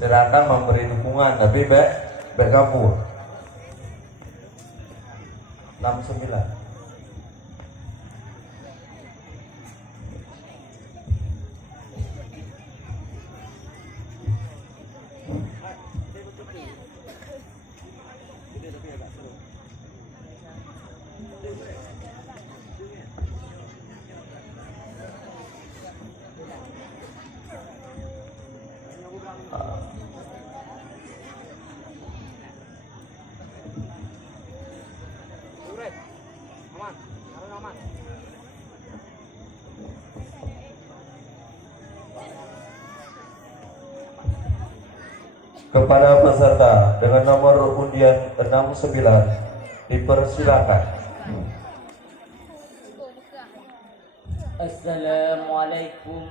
Silakan memberi dukungan, tapi baik kabur. 69. Kepada peserta dengan nomor undian 69 dipersilakan. Assalamualaikum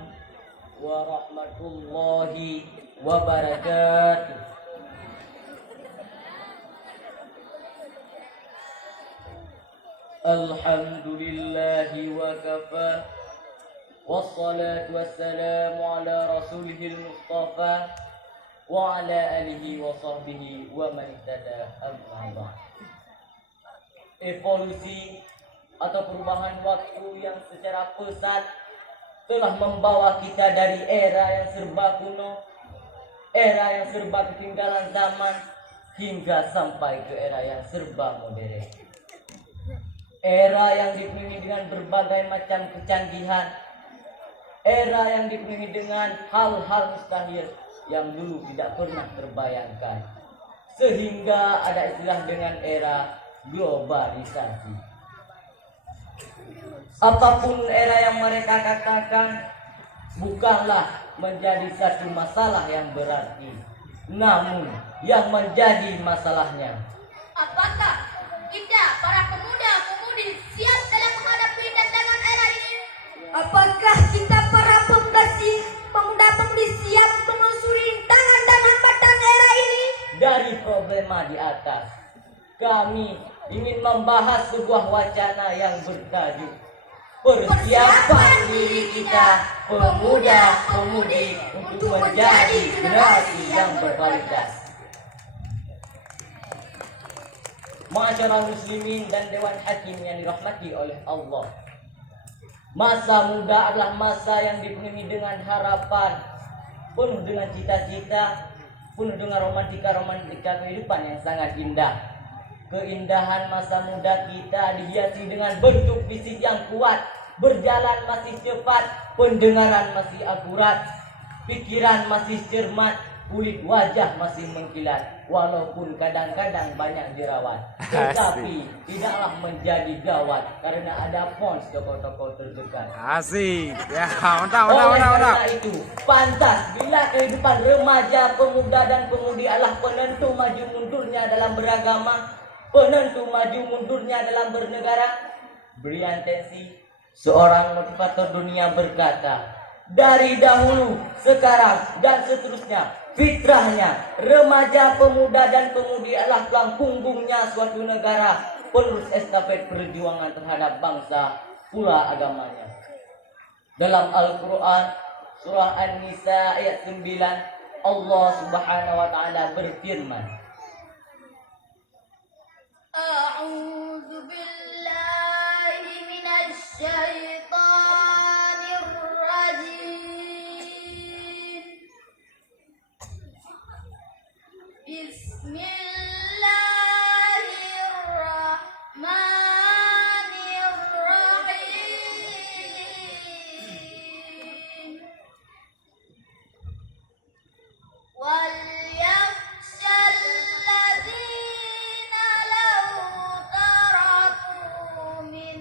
warahmatullahi wabarakatuh. Alhamdulillahi wa kafa, wassalatu wassalamu ala rasulihil mustafa wa ala alihi wa sahbihi wa man ihtada amma ba'd. Evolusi atau perubahan waktu yang secara pesat telah membawa kita dari era yang serba kuno, era yang serba ketinggalan zaman, hingga sampai ke era yang serba modern. Era yang dipenuhi dengan berbagai macam kecanggihan, era yang dipenuhi dengan hal-hal mustahil yang dulu tidak pernah terbayangkan, sehingga ada istilah dengan era globalisasi. Apapun era yang mereka katakan bukanlah menjadi satu masalah yang berarti, namun yang menjadi masalahnya, apakah kita para pemuda-pemudi siap dalam menghadapi tantangan era ini? Apakah kita para pemuda-pemudi siap menelusuri rintangan dan hambatan era ini? Dari problema di atas, kami ingin membahas sebuah wacana yang bertajuk persiapan diri kita pemuda-pemudi untuk menjadi generasi yang berkualitas. Masyarakat muslimin dan dewan hakim yang dirahmati oleh Allah, masa muda adalah masa yang dipenuhi dengan harapan, penuh dengan cita-cita, penuh dengan romantika kehidupan yang sangat indah. Keindahan masa muda kita dihiasi dengan bentuk fisik yang kuat, berjalan masih cepat, pendengaran masih akurat, pikiran masih cermat, kulit wajah masih mengkilat, walaupun kadang-kadang banyak jerawat, tetapi tidaklah menjadi gawat karena ada pons tokoh-tokoh terdekat. Asik. Ya, mantap. Karena itu, pantas bila kehidupan remaja, pemuda dan pemudi adalah penentu maju mundurnya dalam beragama, penentu maju mundurnya dalam bernegara. Brian Tracy, seorang motivator dunia, berkata, dari dahulu, sekarang, dan seterusnya, fitrahnya, remaja, pemuda, dan pemudi adalah tulang punggungnya suatu negara, penerus estafet perjuangan terhadap bangsa, pula agamanya. Dalam Al-Quran, surah An-Nisa ayat 9, Allah subhanahu wa ta'ala berfirman, A'udzu billahi minasy syaithanir rajim. Bismillahirrahmanirrahim. وَلْيَخْشَى الَّذِينَ لَوْ تَرَكُوا مِنْ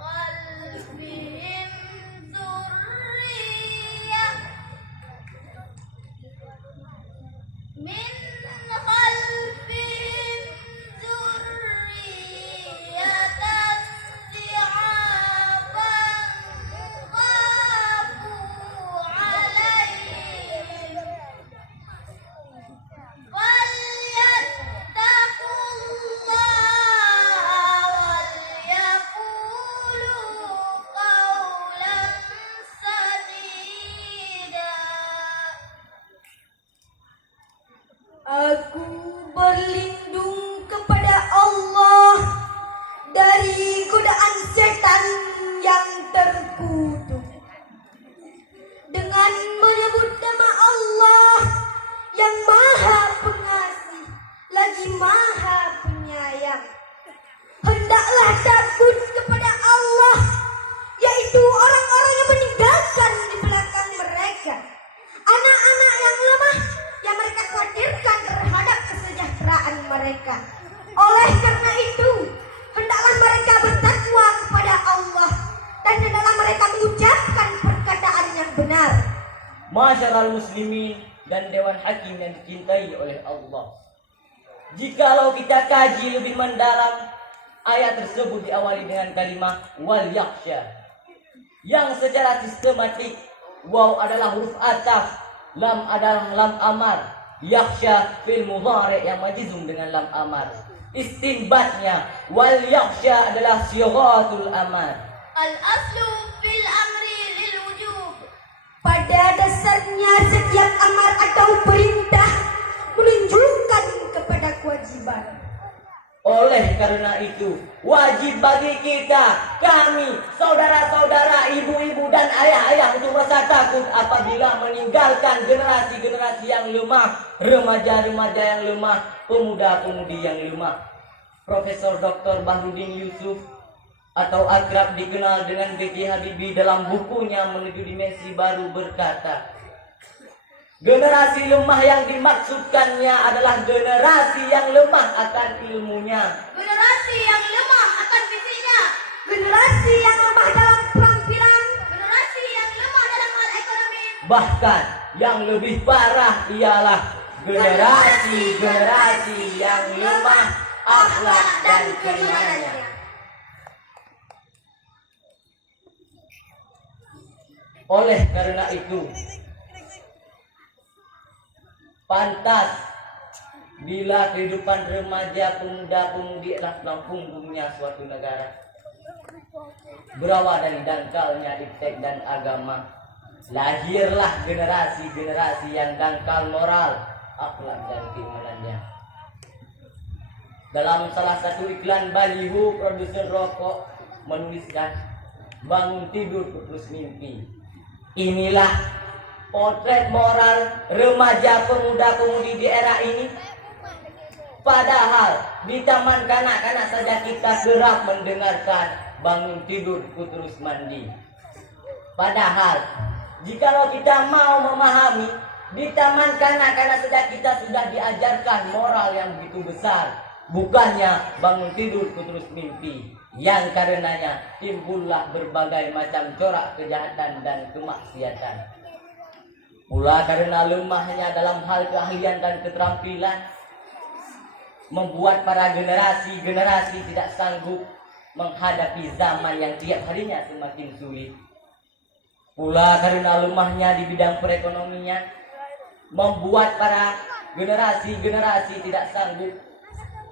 خَلْفِهِمْ ذُرِّيَّةً Aku berlindung kepada Allah dari godaan setan yang terkutuk dengan menyebut nama Allah yang Maha Pengasih lagi Maha Penyayang. Hendaklah takut kepada Allah, yaitu orang-orang yang meninggalkan di belakang mereka anak-anak yang lemah yang mereka khawatirkan terhadap kesejahteraan mereka. Oleh karena itu, hendaklah mereka bertakwa kepada Allah dan hendaklah mereka mengucapkan perkataan yang benar. Masyarul muslimin dan Dewan Hakim yang dicintai oleh Allah. Jikalau kita kaji lebih mendalam, ayat tersebut diawali dengan kalimat wal yakhsha, yang secara sistematik waw adalah huruf ataf, lam adalah lam amar, yakhsha fil mudhari yang majzum dengan lam amar. Istinbatnya wal yakhsha adalah sighatul amar. Al aslu fil amri lil wujub. Pada dasarnya setiap amar atau perintah menunjukkan kepada kewajiban. Oleh karena itu, wajib bagi kita, kami, saudara-saudara, ibu-ibu dan ayah-ayah untuk merasa takut apabila meninggalkan generasi-generasi yang lemah, remaja-remaja yang lemah, pemuda-pemudi yang lemah. Profesor Dr. Bahrudin Yusuf atau akrab dikenal dengan B.J. Habibie dalam bukunya Menuju Dimensi Baru berkata, generasi lemah yang dimaksudkannya adalah generasi yang lemah akan ilmunya, Generasi yang lemah akan fisiknya. Generasi yang lemah dalam penampilan. Generasi yang lemah dalam hal ekonomi. bahkan yang lebih parah ialah generasi yang lemah akhlak dan keimanannya. Oleh karena itu, pantas bila kehidupan remaja, pemuda-pemudi adalah tulang punggungnya suatu negara, berawal dari dangkalnya iptek dan agama, lahirlah generasi-generasi yang dangkal moral, akhlak dan keimanannya. Dalam salah satu iklan baliho, produser rokok menuliskan, bangun tidur putus mimpi. Inilah potret moral remaja pemuda-pemudi di era ini. Padahal di taman kanak-kanak saja kita kerap mendengarkan bangun tidur ku terus mandi. Padahal jikalau kita mau memahami, di taman kanak-kanak saja kita sudah diajarkan moral yang begitu besar. Bukannya bangun tidur ku terus mimpi, yang karenanya timbullah berbagai macam corak kejahatan dan kemaksiatan. Pula karena lemahnya dalam hal keahlian dan keterampilan, membuat para generasi tidak sanggup menghadapi zaman yang tiap harinya semakin sulit. Pula karena lemahnya di bidang perekonomian, membuat para generasi tidak sanggup,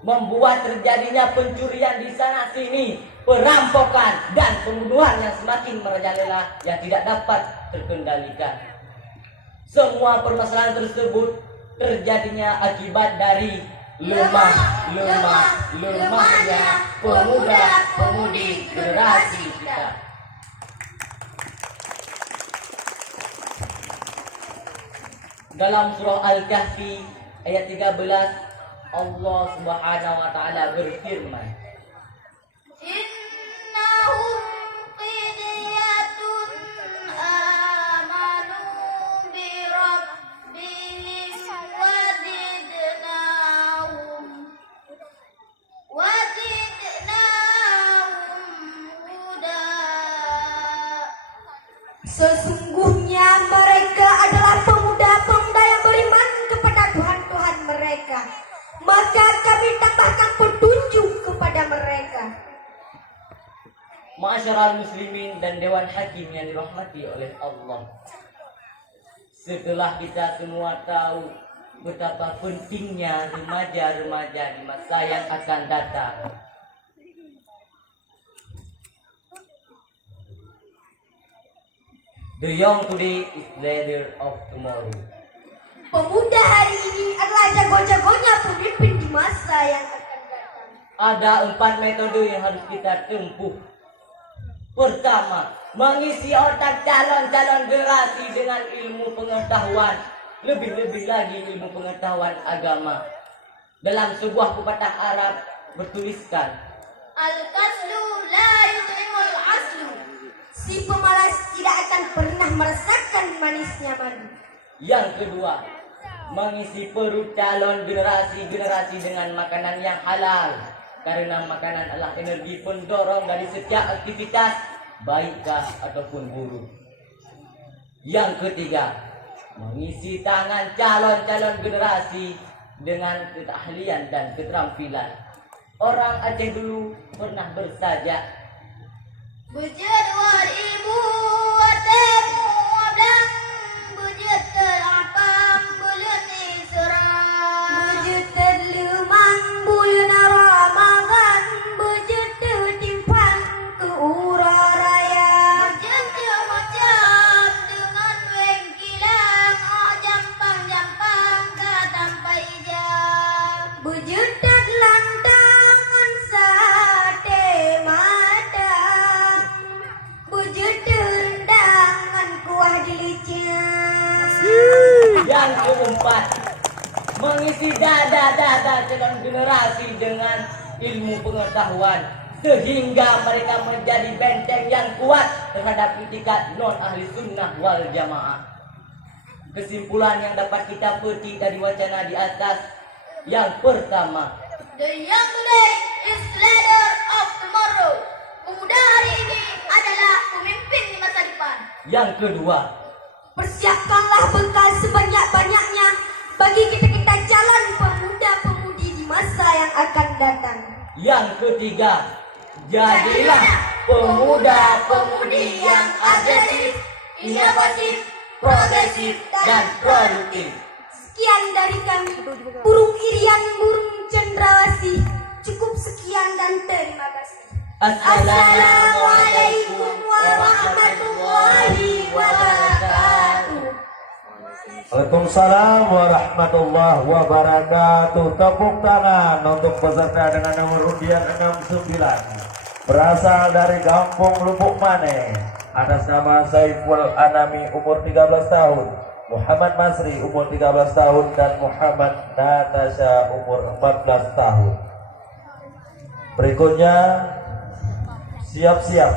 membuat terjadinya pencurian di sana sini, perampokan dan pembunuhan yang semakin merajalela yang tidak dapat terkendalikan. Semua permasalahan tersebut terjadinya akibat dari lemahnya pemuda-pemudi generasi kita. Dalam surah Al-Kahfi ayat 13, Allah Subhanahu wa taala berfirman, Innahum qidyatun amanu bi rabbihim wazidnahum huda. Sesungguhnya mereka adalah pemuda-pemuda yang beriman kepada Tuhan-Tuhan mereka, maka kami tambahkan petunjuk kepada mereka. Ma'asyiral muslimin dan Dewan Hakim yang dirahmati oleh Allah, setelah kita semua tahu betapa pentingnya remaja-remaja di masa yang akan datang, the young today is the leader of tomorrow. Pemuda hari ini adalah jago-jago Ada 4 metode yang harus kita tempuh. Pertama, mengisi otak calon-calon generasi dengan ilmu pengetahuan. Lebih-lebih lagi ilmu pengetahuan agama. Dalam sebuah pepatah Arab bertuliskan, Al-kaslu la yut'imul aslu. Si pemalas tidak akan pernah merasakan manisnya madu. yang kedua, mengisi perut calon generasi dengan makanan yang halal. Karena makanan adalah energi pendorong dari setiap aktivitas, baikkah ataupun buruk. Yang ketiga, mengisi tangan calon-calon generasi dengan keahlian dan keterampilan. Orang Aceh dulu pernah bersajak, Bujur war ibu watemu ablang. Bujur terapang bulan Isra. Bujur terlemang bulan Ramadan. Bujur tertimpang ke uraraya. Bujur termacam dengan wengkilang. Oh jampang-jampang ke tanpa ijab. Bujur terlantangan sate madang. Bujur rendangan kuah dilicin. yang keempat, mengisi dada-dada calon generasi dengan ilmu pengetahuan sehingga mereka menjadi benteng yang kuat terhadap itikat non ahli sunnah wal jamaah. Kesimpulan yang dapat kita petik dari wacana di atas, yang pertama, The young today is leader of tomorrow. Pemuda hari ini adalah pemimpin di masa depan. yang kedua, Persiapkanlah bekal sebanyak-banyaknya bagi kita calon pemuda-pemudi di masa yang akan datang. yang ketiga, jadilah pemuda-pemudi yang agresif, inovatif, progresif, dan produktif. Sekian dari kami, burung irian, burung cendrawasih. Cukup sekian dan terima kasih. Assalamualaikum warahmatullahi wabarakatuh. Waalaikumsalam warahmatullahi wabarakatuh. Tepuk tangan untuk peserta dengan nomor undian 69 berasal dari Kampung Lubuk Mane. Atas nama Saiful Anami umur 13 tahun, Muhammad Masri umur 13 tahun, dan Muhammad Natasha umur 14 tahun. Berikutnya siap-siap